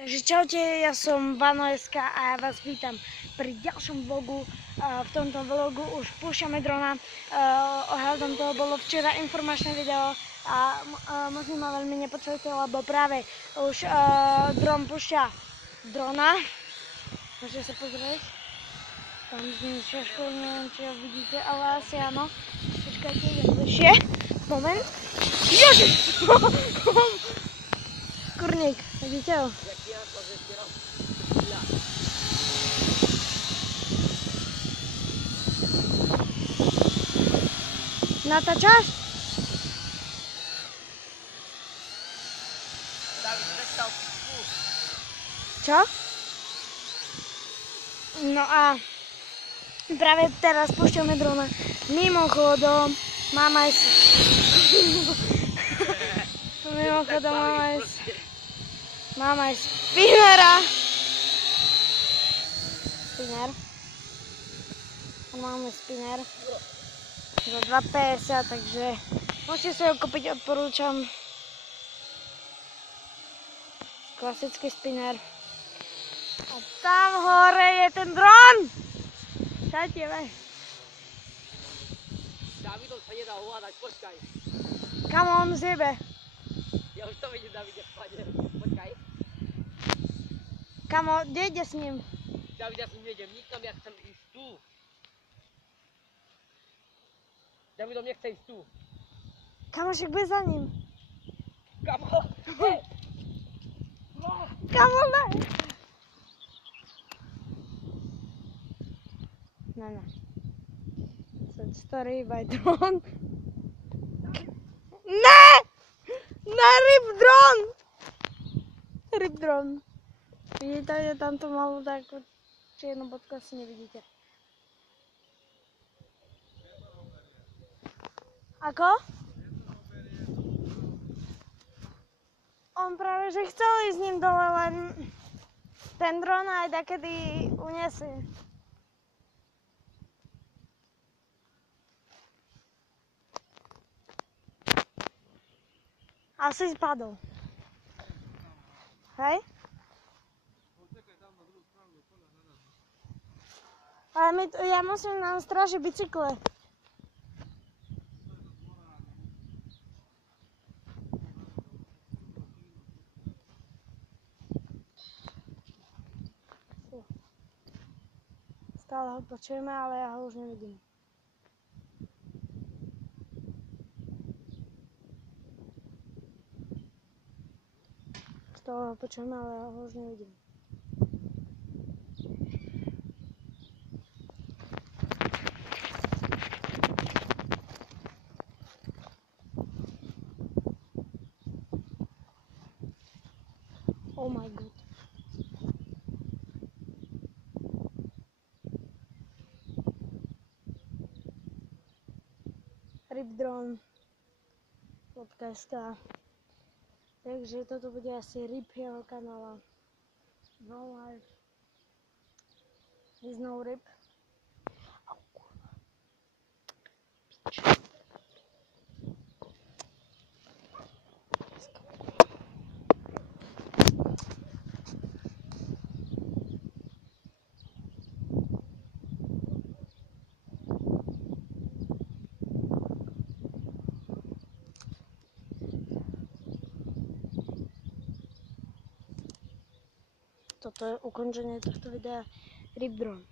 Takže čaute, ja som Vano.sk a ja vás vítam pri ďalšom vlogu. V tomto vlogu už púšťame drona. Ohľadom toho bolo včera informačné video a možno ma veľmi nepodporujete, lebo práve už dron púšťa drona. Môžete sa pozrieť. Tam zní šašku, neviem či ho vidíte, ale asi áno. Počkajte, idem bližšie. Moment. Ježiš! Kurník, vidíte ho? Natáčaš? Čo? No a práve teraz púšťame drona. Mimochodom, mám aj mám aj spinnera. Máme spinner za 2,50, takže môžete si ho kúpiť, odporúčam. Klasický spinner. A tam hore je ten dron! Šajte, vej. Dávidom sa nedá ovládať, počkaj. Kam on zjebe? Ja už to vidím, Davide, spadne. Počkaj. Kamo, kde ide s ním? David, ja s ním nejdem nikam, ja chcem ísť tu. Davidom nechce ísť tu. Kamo, však bude za ním. Kamo, hej! Kamo, ne! Ne. Such story by drone. Ne! Ne, rip drone! Rip drone. Vidíte, tam to malú takú čiernu bodku asi nevidíte. Ako? On práve, že chcel ísť s ním dole, len ten dron aj takedy uniesie. Asi spadol. Hej? Ale ja musím na stráži bicykle. Stále ho počujeme, ale ja ho už nevidím. Stále ho počujeme, ale ja ho už nevidím. Oh my god. Ripdron.sk. Takže toto bude asi rip jeho kanála. No life is no rip. Toto je ukončenie tohto videa. Rip Drone.